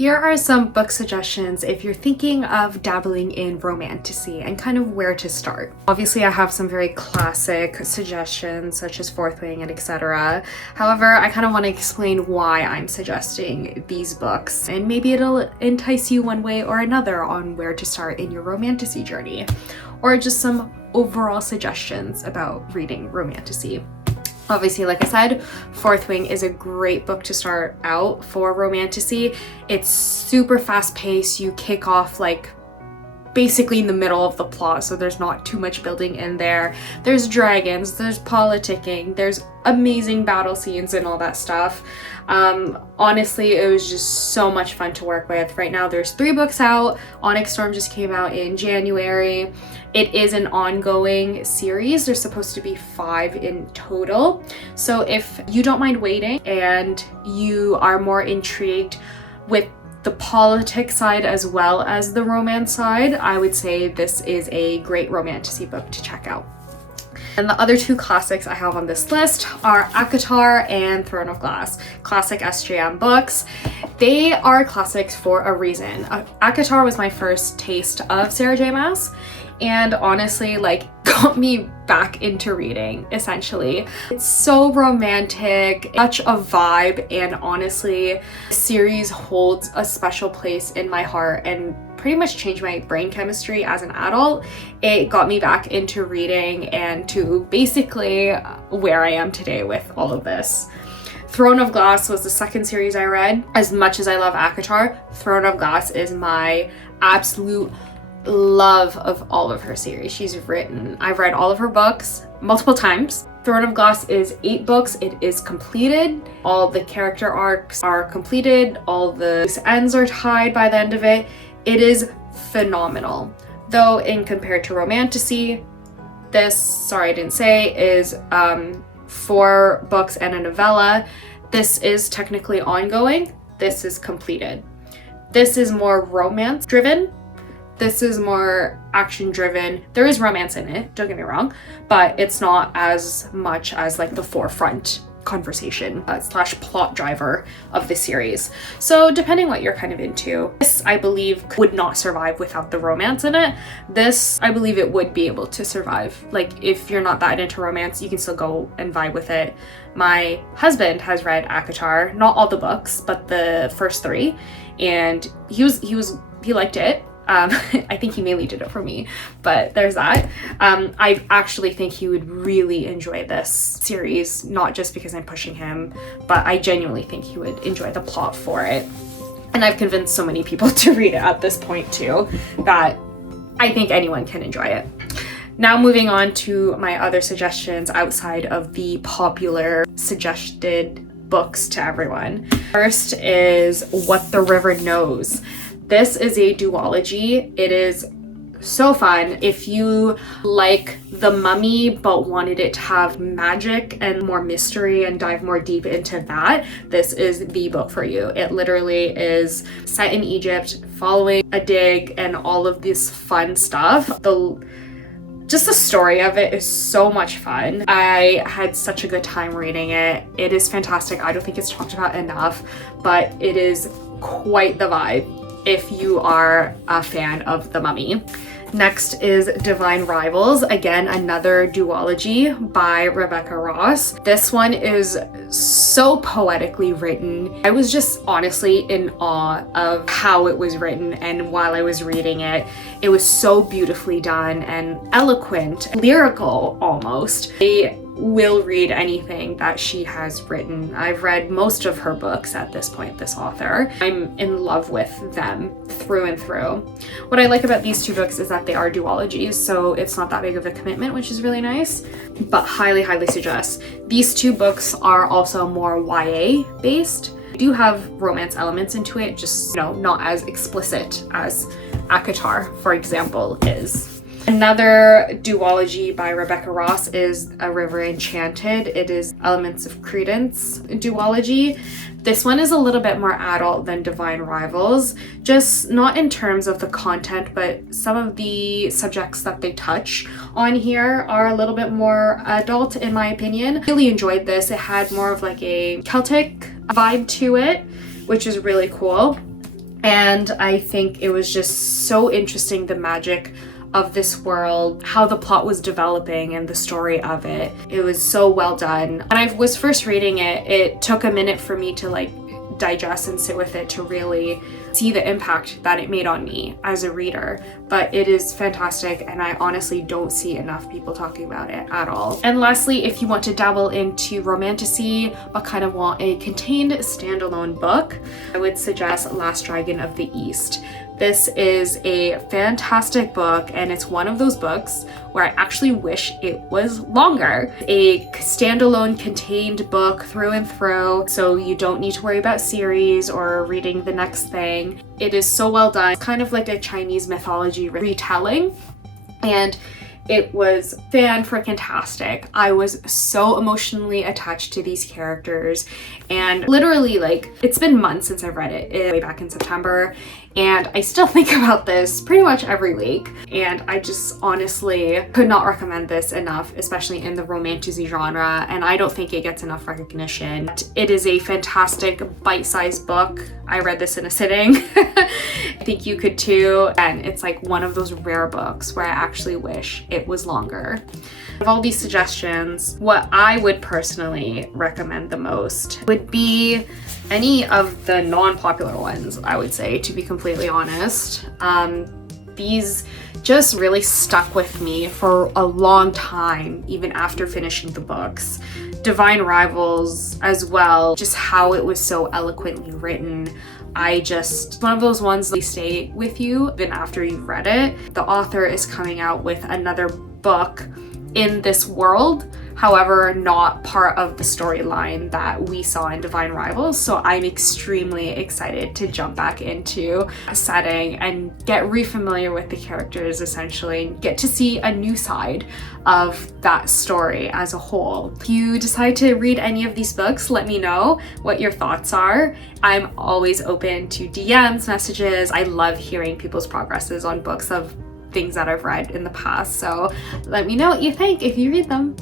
Here are some book suggestions if you're thinking of dabbling in romantasy and kind of where to start. Obviously, I have some very classic suggestions such as Fourth Wing and etc. However, I kind of want to explain why I'm suggesting these books, and maybe it'll entice you one way or another on where to start in your romantasy journey, or just some overall suggestions about reading romantasy. Obviously, like I said, Fourth Wing is a great book to start out for romantasy. It's super fast paced. You kick off like basically in the middle of the plot, so there's not too much building in there. There's dragons, there's politicking, there's amazing battle scenes and all that stuff. Honestly, it was just so much fun to work with. Right now there's 3 books out. Onyx Storm just came out in January. It is an ongoing series. There's supposed to be 5 in total. So if you don't mind waiting and you are more intrigued with the politics side as well as the romance side, I would say this is a great romantasy book to check out. And the other 2 classics I have on this list are ACOTAR and Throne of Glass, classic SJM books. They are classics for a reason. ACOTAR was my first taste of Sarah J. Maas, and honestly, like, got me back into reading, essentially. It's so romantic, such a vibe, and honestly, the series holds a special place in my heart and pretty much changed my brain chemistry as an adult. It got me back into reading and to basically where I am today with all of this. Throne of Glass was the second series I read. As much as I love ACOTAR, Throne of Glass is my absolute love of all of her series. I've read all of her books multiple times. Throne of Glass is 8 books. It is completed. All the character arcs are completed. All the loose ends are tied by the end of it. It is phenomenal. Though in compared to romantasy, this, sorry I didn't say, is 4 books and a novella. This is technically ongoing. This is completed. This is more romance driven. This is more action driven. There is romance in it, don't get me wrong, but it's not as much as like the forefront conversation slash plot driver of the series. So depending what you're kind of into, this I believe would not survive without the romance in it. This I believe it would be able to survive. Like if you're not that into romance, you can still go and vibe with it. My husband has read ACOTAR, not all the books, but the first 3, and he liked it. I think he mainly did it for me, but there's that. I actually think he would really enjoy this series, not just because I'm pushing him, but I genuinely think he would enjoy the plot for it. And I've convinced so many people to read it at this point too, that I think anyone can enjoy it. Now moving on to my other suggestions outside of the popular suggested books to everyone. First is What the River Knows. This is a duology. It is so fun. If you like The Mummy but wanted it to have magic and more mystery and dive more deep into that, this is the book for you. It literally is set in Egypt, following a dig and all of this fun stuff. Just the story of it is so much fun. I had such a good time reading it. It is fantastic. I don't think it's talked about enough, but it is quite the vibe if you are a fan of The Mummy. Next is Divine Rivals, again another duology by Rebecca Ross. This one is so poetically written. I was just honestly in awe of how it was written, and while I was reading it, it was so beautifully done and eloquent, lyrical almost. I will read anything that she has written. I've read most of her books at this point, this author. I'm in love with them through and through. What I like about these 2 books is that they are duologies, so it's not that big of a commitment, which is really nice, but highly suggest. These 2 books are also more YA based. They do have romance elements into it, just, not as explicit as ACOTAR, for example, is. Another duology by Rebecca Ross is A River Enchanted. It is Elements of Credence duology. This one is a little bit more adult than Divine Rivals, just not in terms of the content, but some of the subjects that they touch on here are a little bit more adult in my opinion. Really enjoyed this. It had more of like a Celtic vibe to it, which is really cool. And I think it was just so interesting, the magic of this world, how the plot was developing and the story of it. It was so well done. When I was first reading it, it took a minute for me to like digest and sit with it to really see the impact that it made on me as a reader. But it is fantastic, and I honestly don't see enough people talking about it at all. And lastly, if you want to dabble into romantasy but kind of want a contained standalone book, I would suggest Last Dragon of the East. This is a fantastic book, and it's one of those books where I actually wish it was longer. A standalone contained book through and through, so you don't need to worry about series or reading the next thing. It is so well done. It's kind of like a Chinese mythology retelling, and it was fan-freaking-tastic. I was so emotionally attached to these characters, and literally, like, it's been months since I've read it, way back in September, and I still think about this pretty much every week. And I just honestly could not recommend this enough, especially in the romantasy genre, and I don't think it gets enough recognition. It is a fantastic bite-sized book. I read this in a sitting. I think you could too, and it's like one of those rare books where I actually wish it was longer. Of all these suggestions, what I would personally recommend the most would be any of the non-popular ones, I would say, to be completely honest. These just really stuck with me for a long time, even after finishing the books. Divine Rivals as well, just how it was so eloquently written. One of those ones that stay with you even after you've read it. The author is coming out with another book in this world, however, not part of the storyline that we saw in Divine Rivals. So I'm extremely excited to jump back into a setting and get re-familiar with the characters, essentially, and get to see a new side of that story as a whole. If you decide to read any of these books, let me know what your thoughts are. I'm always open to DMs, messages. I love hearing people's progresses on books of things that I've read in the past. So let me know what you think if you read them.